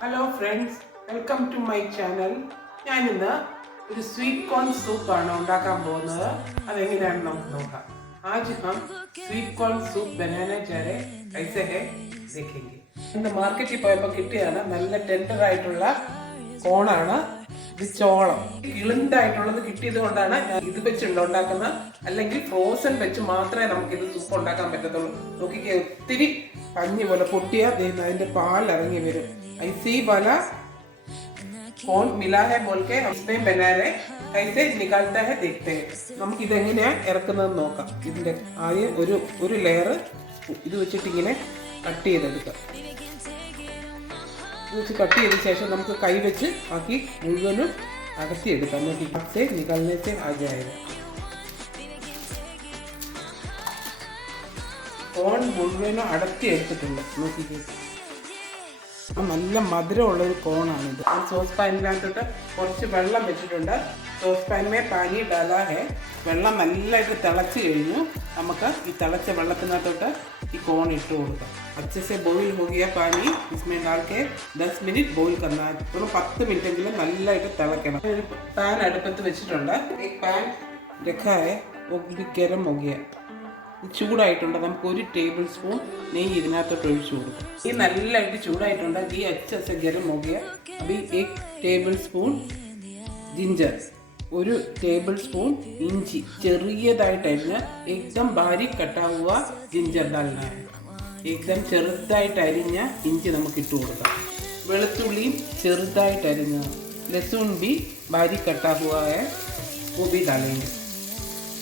Hello friends, welcome to my channel. ഞാനിന്ന് ഒരു sweet corn സൂപ്പാണ് ഉണ്ടാക്കാൻ പോകുന്നത്. അതെങ്ങനെയാണെന്ന് നമുക്ക് നോക്കാം. आज हम സ്വീറ്റ് കോൺ സൂപ്പ് बनाना चाह रहे कैसे है देखेंगे. ഇന്ന് മാർക്കറ്റിൽ പോയപ്പോൾ കിട്ടിയതാണ്. നല്ല ടെൻഡർ ആയിട്ടുള്ള കോണാണ്. ഇത് ചോളം കിളുണ്ടായിട്ടുള്ളത് കിട്ടിയത് കൊണ്ടാണ് ഞാൻ ഇത് വെച്ചുള്ള ഉണ്ടാക്കുന്നത്. അല്ലെങ്കിൽ ഫ്രോസൺ വെച്ച് മാത്രമേ നമുക്കിത് സൂപ്പ് ഉണ്ടാക്കാൻ പറ്റത്തുള്ളൂ. നോക്കിക്കേ, ഒത്തിരി പഞ്ഞി പോലെ പൊട്ടിയ അതിന്റെ പാൽ ഇറങ്ങി വരും. ऐसी वाला कौन मिला है बोल के इसमें बना रहे कैसे निकालता है देखते हैं. നമുക്ക് ഇതെങ്ങനെയാ ഇറക്കുന്നതെന്ന് നോക്കാം. ഇതിന്റെ ആദ്യം ഒരു ലെയർ ഇത് വെച്ചിട്ട് ഇങ്ങനെ കട്ട് ചെയ്തെടുക്കാം. ഇത് വെച്ച് കട്ട് ചെയ്ത ശേഷം നമുക്ക് കൈ വെച്ച് ബാക്കി മുഴുവനും അകത്തിയെടുക്കാം. നോക്കി പച്ചേ നികാലത്തെ ആജായത് കോൺ മുഴുവനും അടത്തി എടുത്തിട്ടുണ്ട്. നോക്കിക്കേ, നല്ല മധുരമുള്ളൊരു കോണാണിത്. സോസ് പാനിനകത്തോട്ട് കുറച്ച് വെള്ളം വെച്ചിട്ടുണ്ട്. സോസ് പാനിമേ പാനി ഡാലാ ഹെ. വെള്ളം നല്ലതായിട്ട് തിളച്ച് കഴിഞ്ഞു. നമുക്ക് ഈ തിളച്ച വെള്ളത്തിനകത്തോട്ട് ഈ കോൺ ഇട്ട് കൊടുക്കാം. अच्छे से बॉईल हो गया पानी, इसमें डाल के 10 मिनट बॉईल करना है. ഒരു 10 മിനിറ്റെങ്കിലും നല്ലതായിട്ട് തിളക്കണം. ഒരു പാൻ അടുപ്പത്ത് വെച്ചിട്ടുണ്ട്. ഈ പാൻ രഖാ ഹെ वो भी गरम हो गया. ചൂടായിട്ടുണ്ട്. നമുക്ക് 1 ടേബിൾ സ്പൂൺ നെയ്യ് ഇതിനകത്തോട്ട് ഒഴിച്ചു കൊടുക്കും. ഈ നല്ലതായിട്ട് ചൂടായിട്ടുണ്ട്. ഈ अच्छे से गरम हो गया. अभी 1 table spoon ginger, 1 table spoon ഇഞ്ചി ചെറിയതായിട്ട് അരിഞ്ഞ് एकदम बारीक कटा हुआ ജിഞ്ചർ डालना है. एकदम ചെറുതായിട്ട് അരിഞ്ഞ ഇഞ്ചി നമുക്ക് ഇട്ട് കൊടുക്കാം. വെളുത്തുള്ളിയും ചെറുതായിട്ട് അരിഞ്ഞ लहसुन भी बारीक कटा हुआ है वो भी डालेंगे.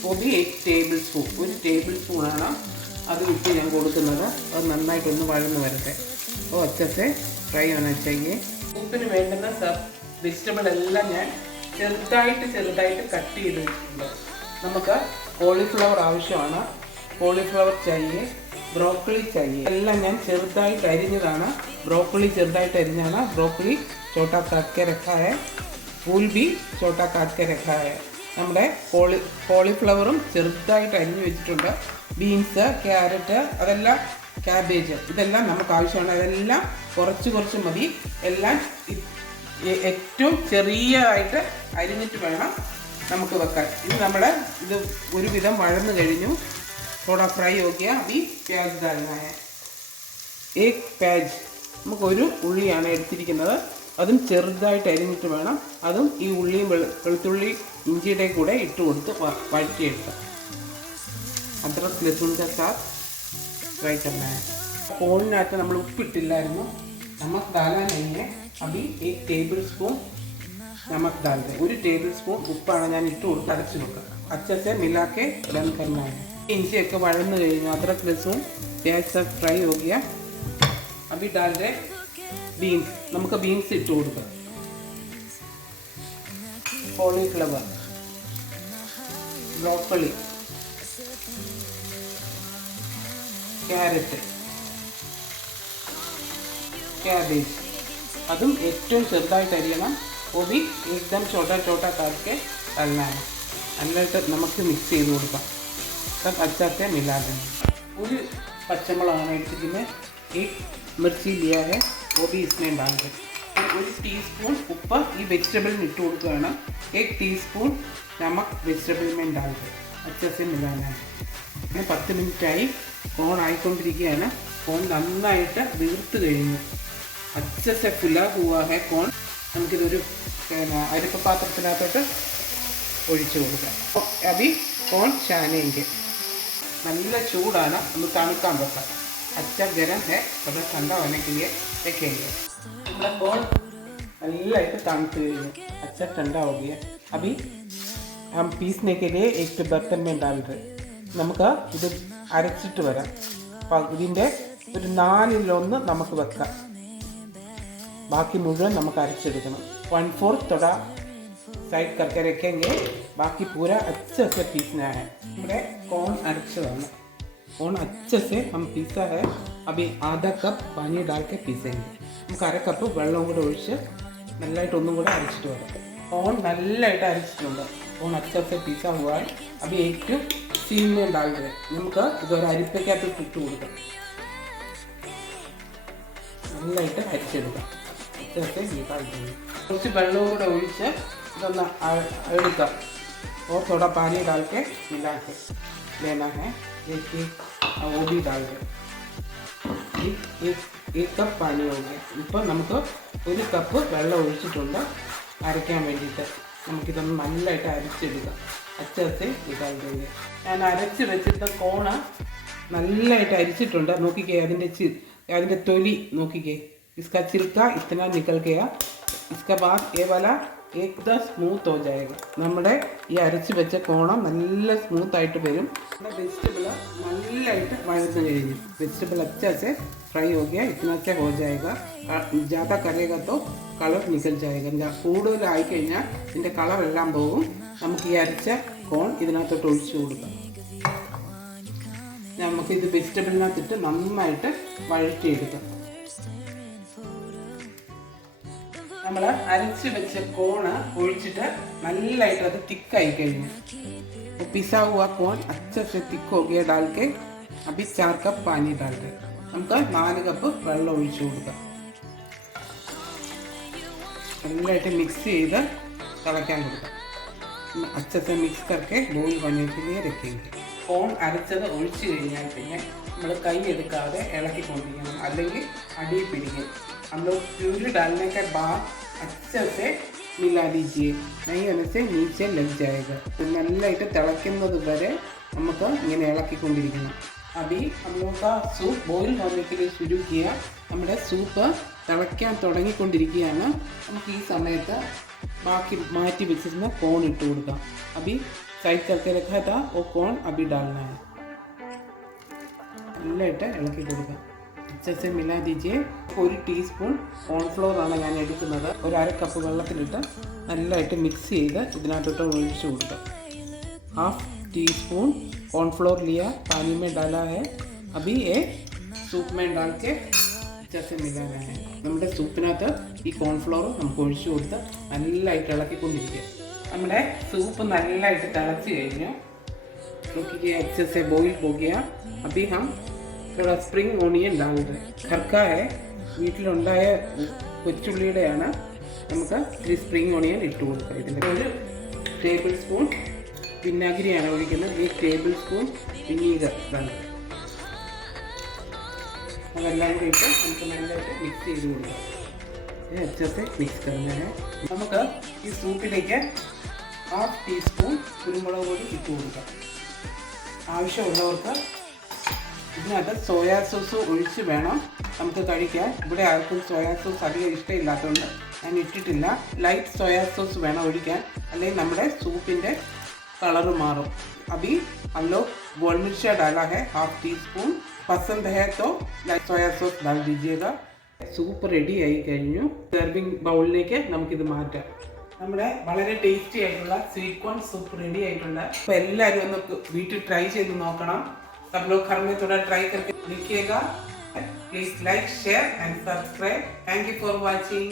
वो भी 1 ടേബിൾ സ്പൂൺ, 1 ടേബിൾ സ്പൂണാണ് അത് ഇട്ട് ഞാൻ കൊടുക്കുന്നത്. അത് നന്നായിട്ടൊന്ന് വഴന്ന് വരട്ടെ. അപ്പോൾ അച്ചത്തെ ഫ്രൈ होना चाहिए. സൂപ്പിന് വേണ്ടുന്ന വെജിറ്റബിൾ എല്ലാം ഞാൻ ചെറുതായിട്ട് കട്ട് ചെയ്ത് വെച്ചിട്ടുണ്ട്. നമുക്ക് കോളിഫ്ലവർ ആവശ്യമാണ്. കോളിഫ്ലവർ चाहिए, ബ്രോക്കലി चाहिए. എല്ലാം ഞാൻ ചെറുതായിട്ട് അരിഞ്ഞതാണ്. ബ്രോക്കലി ചെറുതായിട്ട് അരിഞ്ഞാണ്. ബ്രോക്കലി ചോട്ടാ കാട്ട് കെ രഖാ ഹെ, ഫൂൽ ബി ചോട്ടാ കാട്ട് കെ രഖാ ഹെ. നമ്മുടെ കോളിഫ്ലവറും ചെറുതായിട്ട് അരിഞ്ഞു വെച്ചിട്ടുണ്ട്. ബീൻസ്, ക്യാരറ്റ്, അതെല്ലാം ക്യാബേജ്, ഇതെല്ലാം നമുക്ക് ആവശ്യമാണ്. അതെല്ലാം കുറച്ച് മതി. എല്ലാം ഏറ്റവും ചെറിയതായിട്ട് അരിഞ്ഞിട്ട് വേണം നമുക്ക് വെക്കാൻ. ഇത് നമ്മുടെ ഇത് ഒരുവിധം വഴന്നു കഴിഞ്ഞു. थोड़ा फ्राई हो गया. अभी प्याज डालना है. 1 प्याज, നമുക്ക് ഒരു ഉള്ളിയാണ് എടുത്തിരിക്കുന്നത്. അതും ചെറുതായിട്ട് അരിഞ്ഞിട്ട് വേണം. അതും ഈ ഉള്ളിയും വെളുത്തുള്ളി ഇഞ്ചിയുടെ കൂടെ ഇട്ട് കൊടുത്ത് വഴറ്റിയെടുക്കാം. അദ്രക് ലഹസുൻ का साथ ഫ്രൈ करना है. കോണിനകത്ത് നമ്മൾ ഉപ്പിട്ടില്ലായിരുന്നു. നമക് डाला नहीं है. अभी 1 ടേബിൾ സ്പൂൺ നമക് डाल दें. 1 ടേബിൾ സ്പൂൺ ഉപ്പാണ് ഞാൻ ഇട്ട് കൊടുത്ത് അടച്ചു വെക്കുക. अच्छे से मिला के रन करना है. ഇഞ്ചിയൊക്കെ വഴന്നു കഴിഞ്ഞു. അദ്രക് ലഹസുൻ प्याज सब फ्राई हो गया. अभी डाल दे ബീൻസ്. നമുക്ക് ബീൻസ് ഇട്ട് കൊടുക്കാം. കോളിഫ്ലവർ, ബ്രോക്കലി, ക്യാരറ്റ്, ക്യാബേജ്, അതും ഏറ്റവും ചെറുതായിട്ട് അരിയണം. ഒബി एकदम छोटा काट के डालना है. നല്ലതായിട്ട് നമുക്ക് മിക്സ് ചെയ്ത് കൊടുക്കാം. तब अच्छा से मिला दें. ഒരു പച്ചമുളകാണ് എടുത്തിരിക്കുന്നത്. 1 മിർച്ചി लिया है, वो भी इसमें डाल दें. 1 ടീസ്പൂൺ ഉപ്പ് ഈ വെജിറ്റബിളിന് ഇട്ട് കൊടുക്കുകയാണ്. 1 ടീസ്പൂൺ നമക് വെജിറ്റബിൾ में डाल दें. अच्छे से मिलाना है. അങ്ങനെ 10 മിനിറ്റായി. കോൺ ആയിക്കൊണ്ടിരിക്കുകയാണ്. കോൺ നന്നായിട്ട് വീർത്ത് കഴിഞ്ഞു. अच्छे से फुला हुआ है കോൺ. നമുക്കിതൊരു അരിപ്പ പാത്രത്തിനകത്തോട്ട് ഒഴിച്ചു കൊടുക്കാം. അഭി കോൺ ചാനേങ്കെ. നല്ല ചൂടാണ്, ഒന്ന് തണുക്കാൻ വെക്കാം. अच्छा गरम है, थोड़ा ठंडा होने के लिए रखेंगे. हमारा कॉर्न नल्लाയിട്ട് തണുത്ത് കഴിഞ്ഞു. अच्छा ठंडा हो गया. अभी हम पीसने के लिए एक बर्तन में डाल रहे. നമുക്ക് ഇത് അരച്ചിട്ട് വരാം. അപ്പോൾ ഇതിൻ്റെ ഒരു 4/1 നമുക്ക് വെക്കാം. ബാക്കി മുഴുവൻ നമുക്ക് അരച്ചെടുക്കണം. 1/4 थोड़ा साइड करके रखेंगे. बाकी पूरा अच्छे से पीसना है. നമ്മുടെ കോൺ അരച്ചതാണ്. കോൺ अच्छे से हम पीसा है. अभी आधा कप पानी डाल के पीसेंगे. നമുക്ക് 1/2 കപ്പ് വെള്ളം കൂടെ ഒഴിച്ച് നല്ലതായിട്ട് ഒന്നും കൂടെ അരച്ചിട്ട് വരാം. കോൺ നല്ലതായിട്ട് അരച്ചിട്ടുണ്ട്. കോൺ अच्छे से पीसा हुआ है. अभी एक सीम में डाल दें. നമുക്ക് ഇതൊരു അരിപ്പയ്ക്കകത്ത് ഇട്ട് കൊടുക്കാം. നല്ലതായിട്ട് അരച്ചെടുക്കാം. अच्छे से निकाल देंगे। कुछ വെള്ളവും കൂടെ ഒഴിച്ച് ഇതൊന്ന് എടുക്കാം और थोड़ा पानी डाल के मिला के लेना है। देखिए वो भी डाल के एक कप पानी हो गया। ഇപ്പോൾ നമുക്ക് ഒരു കപ്പ് വെള്ളം ഒഴിച്ചിട്ടുണ്ട് അരയ്ക്കാൻ വേണ്ടിയിട്ട്। നമുക്കിതൊന്ന് നല്ലതായിട്ട് അരച്ചെടുക്കാം। അച്ചേ നിക്കാൽ देंगे। ഞാൻ അരച്ച് വെച്ചിട്ട് കോണ നല്ലതായിട്ട് അരിച്ചിട്ടുണ്ട്। നോക്കിക്കേ അതിൻ്റെ തൊലി നോക്കിക്കേ। इसका छिलका इतना निकल गया। इसके बाद ये वाला एकदम स्मूथ हो जाएगा। നമ്മുടെ ഈ അരച്ച് വെച്ച കോണം നല്ല സ്മൂത്ത് ആയിട്ട് വരും। വെജിറ്റബിൾ നല്ലതായിട്ട് വഴന്നു കഴിഞ്ഞു। വെജിറ്റബിൾ अच्छे से फ्राई हो गया। इतना अच्छा हो जाएगा। ज़्यादा करेगा तो കളർ നിക്കൽ जाएगा। കൂടുതലായി കഴിഞ്ഞാൽ ഇതിൻ്റെ കളറെല്ലാം പോകും। നമുക്ക് ഈ അരച്ച കോൺ ഇതിനകത്തോട്ട് ഒഴിച്ചു കൊടുക്കാം। നമുക്കിത് വെജിറ്റബിളിനകത്തിട്ട് നന്നായിട്ട് വഴറ്റിയെടുക്കാം। നമ്മൾ അരച്ച് വെച്ച കോൺ ഒഴിച്ചിട്ട് നല്ലതായിട്ട് അത് തിക്കായി കഴിഞ്ഞു। पिसा हुआ कॉर्न अच्छे से थिक हो गया। डाल के अभी 4 कप पानी डाल के നമുക്ക് 4 കപ്പ് വെള്ളം ഒഴിച്ചു കൊടുക്കാം। നല്ലതായിട്ട് മിക്സ് ചെയ്ത് തിളയ്ക്കാൻ കൊടുക്കാം। अच्छे से मिक्स करके बॉईल होने के लिए रखेंगे। കോൺ അരച്ചത് ഒഴിച്ചു കഴിഞ്ഞാൽ പിന്നെ നമ്മൾ കൈ എടുക്കാതെ ഇളക്കിക്കൊണ്ടിരിക്കണം, അല്ലെങ്കിൽ അടിയിൽ പിടിക്കും। हम लोग प्यूरी डालने के बाद अच्छे से मिला दीजिए, नहीं होने से नीचे लग जाएगा। तो നല്ലതായിട്ട് തിളയ്ക്കുന്നത് വരെ നമുക്ക് ഇങ്ങനെ ഇളക്കിക്കൊണ്ടിരിക്കണം। अभी हम लोग का सूप बॉईल होने के लिए शुरू किया। നമ്മുടെ സൂപ്പ് തിളയ്ക്കാൻ തുടങ്ങിക്കൊണ്ടിരിക്കുകയാണ്। നമുക്ക് ഈ സമയത്ത് ബാക്കി മാറ്റി വെച്ചിരുന്ന കോൺ ഇട്ട് കൊടുക്കാം। अभी साइड करके रखा था वो कॉर्न अभी डालना है। നല്ലതായിട്ട് ഇളക്കി കൊടുക്കാം। अच्छे से मिला दीजिए। 1 ടീസ്പൂൺ കോൺഫ്ലോർ ആണ് ഞാൻ എടുക്കുന്നത്। 1/2 കപ്പ് വെള്ളത്തിലിട്ട് നല്ലതായിട്ട് മിക്സ് ചെയ്ത് ഇതിനകത്തോട്ട് ഒഴിച്ചു കൊടുക്കാം। 1/2 टीस्पून कॉर्नफ्लोर लिया, पानी में डाला है। अभी ये सूप में डाल के अच्छे से मिलाना है। നമ്മുടെ സൂപ്പിനകത്ത് ഈ കോൺഫ്ലോർ നമുക്ക് ഒഴിച്ചു കൊടുത്ത് നല്ലതായിട്ട് ഇളക്കിക്കൊണ്ടിരിക്കുക। നമ്മുടെ सूप നല്ലതായിട്ട് തിളച്ച് കഴിഞ്ഞു। क्योंकि अच्छे से बॉईल हो गया। अभी हम थोड़ा स्प्रिंग ओनियन डाल रहे हैं। घर का है, വീട്ടിലുണ്ടായ കൊച്ചുള്ളിയുടെയാണ്। നമുക്ക് ഈ സ്പ്രിംഗ് ഓണിയൻ ഇട്ട് കൊടുക്കാം। ഇതിൻ്റെ 1 ടേബിൾ സ്പൂൺ വിനാഗിരിയാണ് ഒഴിക്കുന്നത്। 1 ടേബിൾ സ്പൂൺ വിനീഗർ ഇതാണ്। അതെല്ലാം കൂടി ഇട്ട് നമുക്ക് നല്ലതായിട്ട് മിക്സ് ചെയ്ത് കൊടുക്കാം। अच्छे से मिक्स करना है। നമുക്ക് ഈ സൂപ്പിലേക്ക് 1/2 ടീസ്പൂൺ കുരുമുളക് പൊടി ഇട്ട് കൊടുക്കാം। ആവശ്യമുള്ളവർക്ക് ഇതിനകത്ത് സോയാ സോസ് ഒഴിച്ച് വേണം നമുക്ക് കഴിക്കാൻ। ഇവിടെ ആർക്കും സോയാ സോസ് അധികം ഇഷ്ടമില്ലാത്തതുകൊണ്ട് ഞാൻ ഇട്ടിട്ടില്ല। ലൈറ്റ് സോയാ സോസ് വേണം ഒഴിക്കാൻ, അല്ലെങ്കിൽ നമ്മുടെ സൂപ്പിൻ്റെ കളറ് മാറും। अभी हम लोग गोल मिर्चा डाला है 1/2 टीस्पून। पसंद है तो लाइट सोया सॉस डाल दीजिएगा। സൂപ്പ് റെഡി ആയി കഴിഞ്ഞു। സെർവിങ് ബൗളിലേക്ക് നമുക്കിത് മാറ്റാം। നമ്മുടെ വളരെ ടേസ്റ്റി ആയിട്ടുള്ള സ്വീറ്റ് കോൺ സൂപ്പ് റെഡി ആയിട്ടുണ്ട്। അപ്പോൾ എല്ലാവരും ഒന്ന് വീട്ടിൽ ട്രൈ ചെയ്ത് നോക്കണം। सब लोग घर में थोड़ा ट्राई करके देखिएगा। Please like, share and subscribe. Thank you for watching.